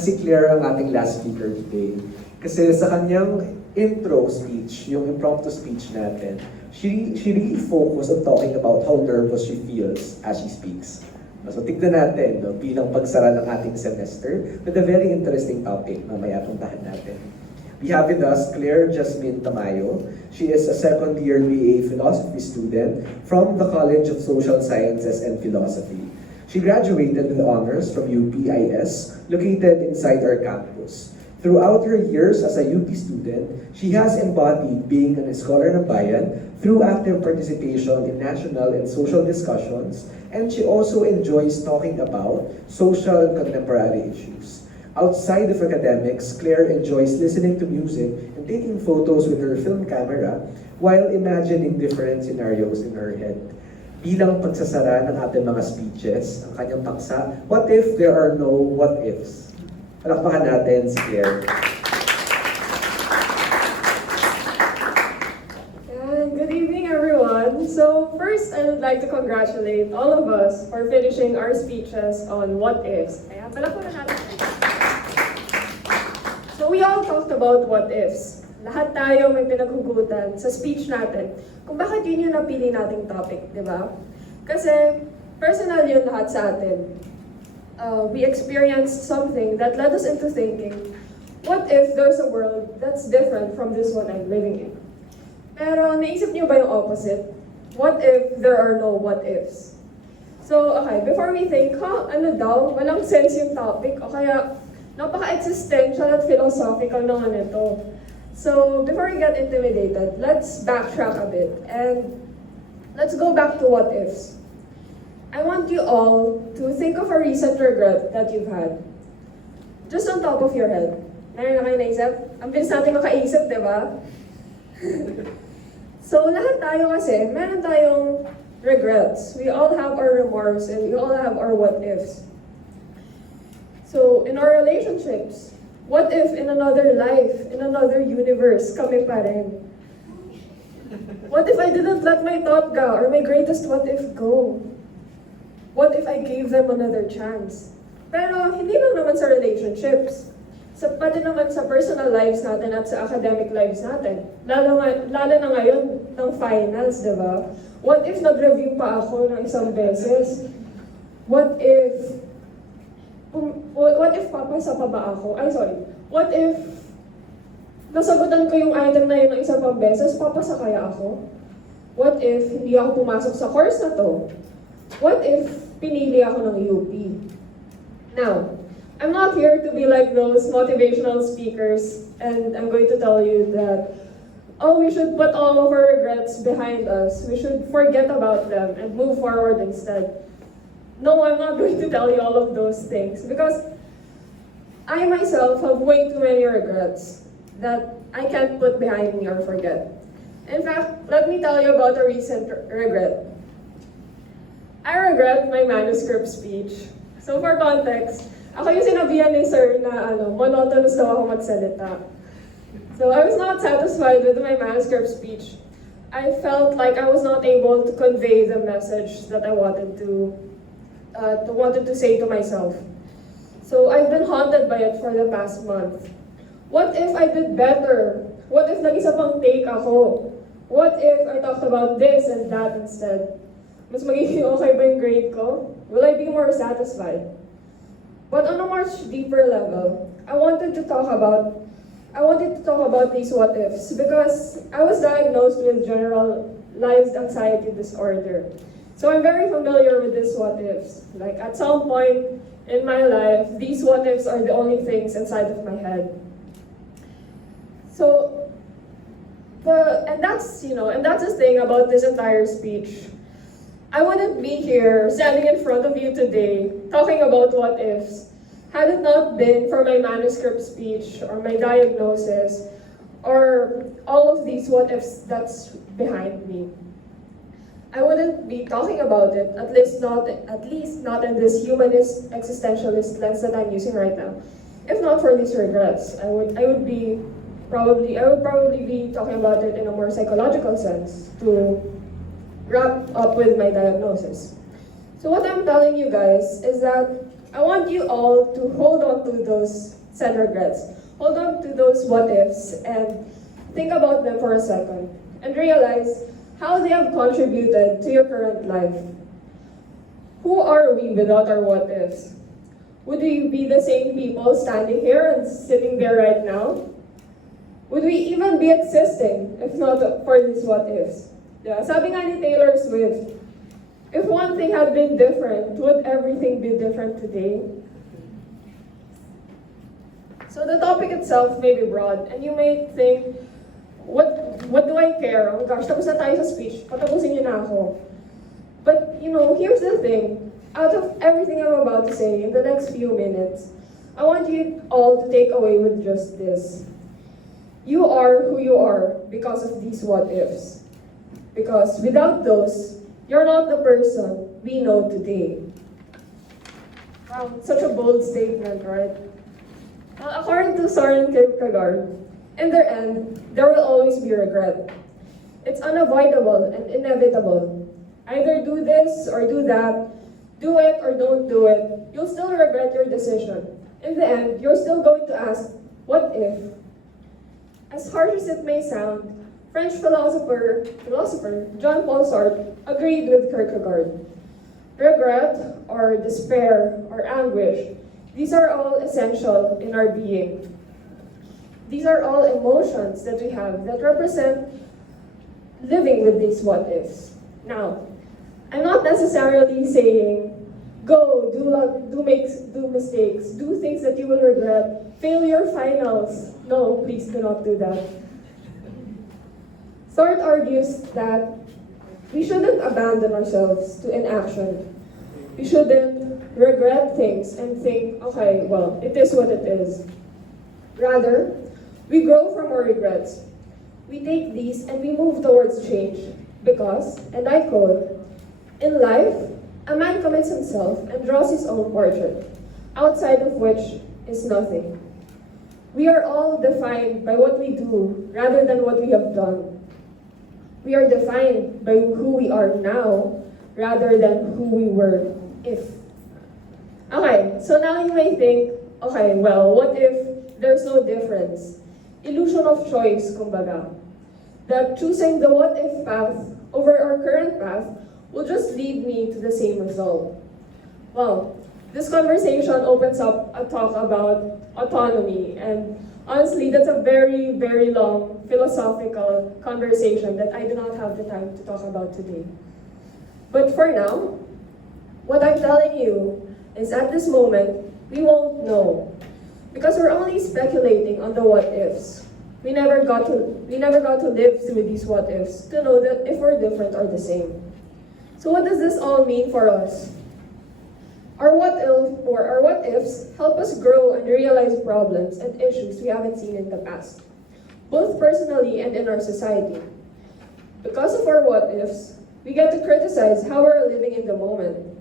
Si Claire ang ating last speaker today. Kasi sa kanyang intro speech, yung impromptu speech natin, she really focused on talking about how nervous she feels as she speaks. So tignan natin bilang pagsara ng ating semester with a very interesting topic mamaya puntahan natin. We have with us Claire Giasmine Tamayo. She is a second-year BA Philosophy student from the College of Social Sciences and Philosophy. She graduated with honors from UPIS, located inside our campus. Throughout her years as a UP student, she has embodied being an Iskolar ng Bayan through active participation in national and social discussions, and she also enjoys talking about social and contemporary issues. Outside of academics, Claire enjoys listening to music and taking photos with her film camera while imagining different scenarios in her head. Bilang pagsasara ng ating mga speeches, ang kanyang paksa, what if there are no what ifs? Palakpakan natin si Claire. Good evening, everyone. So first, I would like to congratulate all of us for finishing our speeches on what ifs. Kaya palakpakan natin. So we all talked about what ifs. Lahat tayo may pinaghugutan sa speech natin kung bakit yun yung napili nating topic, di ba? Kasi personal yun lahat sa atin. We experienced something that led us into thinking, what if there's a world that's different from this one I'm living in? Pero naisip niyo ba yung opposite? What if there are no what ifs? So, okay, before we think, ano daw, walang sense yung topic, o kaya napaka-existential at philosophical naman ito. So, before we get intimidated, let's backtrack a bit and let's go back to what ifs. I want you all to think of a recent regret that you've had. Just on top of your head. Meron na kayo naisip? Ang bilis natin makaisip, di ba? So, lahat tayo kasi, meron tayong regrets. We all have our remorse and we all have our what ifs. So, in our relationships, what if in another life, in another universe, kami pa rin? What if I didn't let my thought go, or my greatest what if go? What if I gave them another chance? Pero hindi lang naman sa relationships. Pati naman sa personal lives natin at sa academic lives natin. Lalo na ngayon ng finals, di ba? What if nag-review pa ako ng isang beses? What if papasa pa ba ako? What if nasagutan ko yung item na yun ng isa pang beses, papasa kaya ako? What if hindi ako pumasok sa course na to? What if pinili ako ng UP? Now, I'm not here to be like those motivational speakers and I'm going to tell you that, oh, we should put all of our regrets behind us. We should forget about them and move forward instead. No, I'm not going to tell you all of those things because I myself have way too many regrets that I can't put behind me or forget. In fact, let me tell you about a recent regret. I regret my manuscript speech. So for context, ako yung sinabihan ni sir na monotonous daw ako magsalita. So I was not satisfied with my manuscript speech. I felt like I was not able to convey the message that I wanted to say to myself. So I've been haunted by it for the past month. What if I did better? What if nag-isa pang take ako? What if I talked about this and that instead? Mas magiging okay ba yung grade ko? Will I be more satisfied? But on a much deeper level, I wanted to talk about these what ifs because I was diagnosed with generalized anxiety disorder. So I'm very familiar with these what ifs. Like at some point in my life, these what ifs are the only things inside of my head. So, that's the thing about this entire speech. I wouldn't be here standing in front of you today talking about what ifs had it not been for my manuscript speech or my diagnosis or all of these what ifs that's behind me. I wouldn't be talking about it, at least not in this humanist existentialist lens that I'm using right now. If not for these regrets, I would probably be talking about it in a more psychological sense to wrap up with my diagnosis. So what I'm telling you guys is that I want you all to hold on to those said regrets. Hold on to those what ifs and think about them for a second and realize how they have contributed to your current life. Who are we without our what ifs? Would we be the same people standing here and sitting there right now? Would we even be existing if not for these what ifs? Yeah, sabi nga ni Taylor Swift, if one thing had been different, would everything be different today? So the topic itself may be broad, and you may think, what do I care? Oh gosh, tapos na tayo sa speech. Patapusin niyo na ako. But, here's the thing. Out of everything I'm about to say in the next few minutes, I want you all to take away with just this. You are who you are because of these what-ifs. Because without those, you're not the person we know today. Wow, such a bold statement, right? According to Soren Kierkegaard, in the end, there will always be regret. It's unavoidable and inevitable. Either do this or do that, do it or don't do it, you'll still regret your decision. In the end, you're still going to ask, what if? As harsh as it may sound, French philosopher Jean-Paul Sartre agreed with Kierkegaard. Regret or despair or anguish, these are all essential in our being. These are all emotions that we have that represent living with these what-ifs. Now, I'm not necessarily saying, go, do mistakes, do things that you will regret, fail your finals. No, please do not do that. Sartre argues that we shouldn't abandon ourselves to inaction. We shouldn't regret things and think, okay, well, it is what it is. Rather, we grow from our regrets. We take these and we move towards change because, and I quote, in life, a man commits himself and draws his own portrait, outside of which is nothing. We are all defined by what we do rather than what we have done. We are defined by who we are now rather than who we were if. Okay, so now you may think, okay, well, what if there's no difference? Illusion of choice, kumbaga. That choosing the what if path over our current path will just lead me to the same result. Well, this conversation opens up a talk about autonomy, and honestly, that's a very, very long philosophical conversation that I do not have the time to talk about today. But for now, what I'm telling you is at this moment, we won't know. Because we're only speculating on the what ifs. We never got to live through these what ifs to know that if we're different or the same. So what does this all mean for us? Our what ifs help us grow and realize problems and issues we haven't seen in the past, both personally and in our society. Because of our what ifs, we get to criticize how we're living in the moment.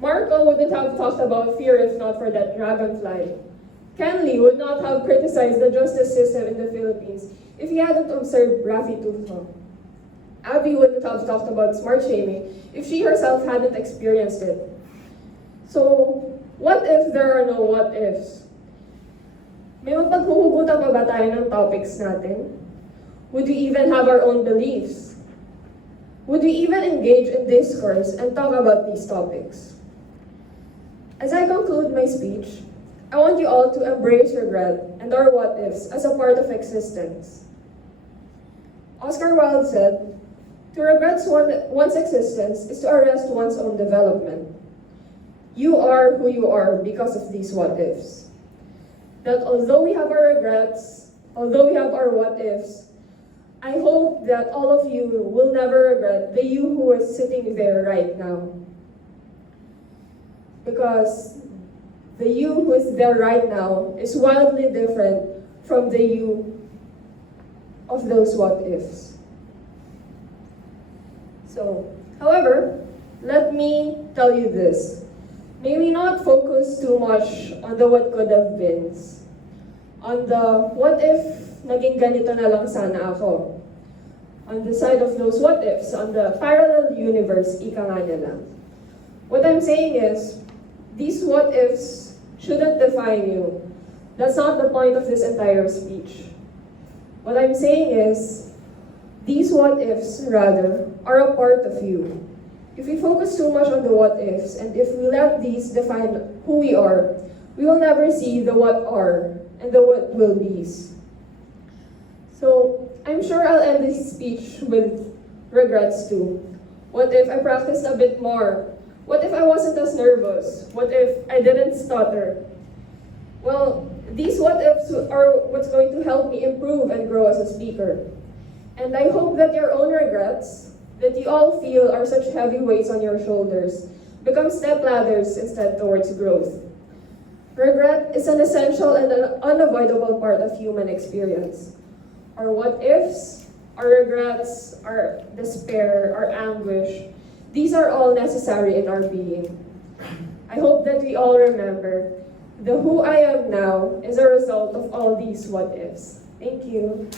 Marco wouldn't have talked about fear if not for that dragonfly. Kenley would not have criticized the justice system in the Philippines if he hadn't observed Rafi Tulfo. Abby wouldn't have talked about smart shaming if she herself hadn't experienced it. So, what if there are no what ifs? May mapaghuhugutan pa ba tayo ng topics natin? Would we even have our own beliefs? Would we even engage in discourse and talk about these topics? As I conclude my speech, I want you all to embrace regret and our what ifs as a part of existence. Oscar Wilde said, to regret one's existence is to arrest one's own development. You are who you are because of these what ifs. That although we have our regrets, although we have our what ifs, I hope that all of you will never regret the you who is sitting there right now. Because the you who is there right now is wildly different from the you of those what ifs. So, however, let me tell you this. May we not focus too much on the what could have been, on the what if naging ganito na lang sana ako, on the side of those what ifs, on the parallel universe, ika nga nila. What I'm saying is, these what ifs shouldn't define you. That's not the point of this entire speech. What I'm saying is, these what ifs, rather, are a part of you. If we focus too much on the what ifs, and if we let these define who we are, we will never see the what are and the what will be's. So, I'm sure I'll end this speech with regrets too. What if I practiced a bit more? What if I wasn't as nervous? What if I didn't stutter? Well, these what ifs are what's going to help me improve and grow as a speaker. And I hope that your own regrets, that you all feel are such heavy weights on your shoulders, become step ladders instead towards growth. Regret is an essential and an unavoidable part of human experience. Our what ifs, our regrets, our despair, our anguish, these are all necessary in our being. I hope that we all remember the who I am now is a result of all these what ifs. Thank you.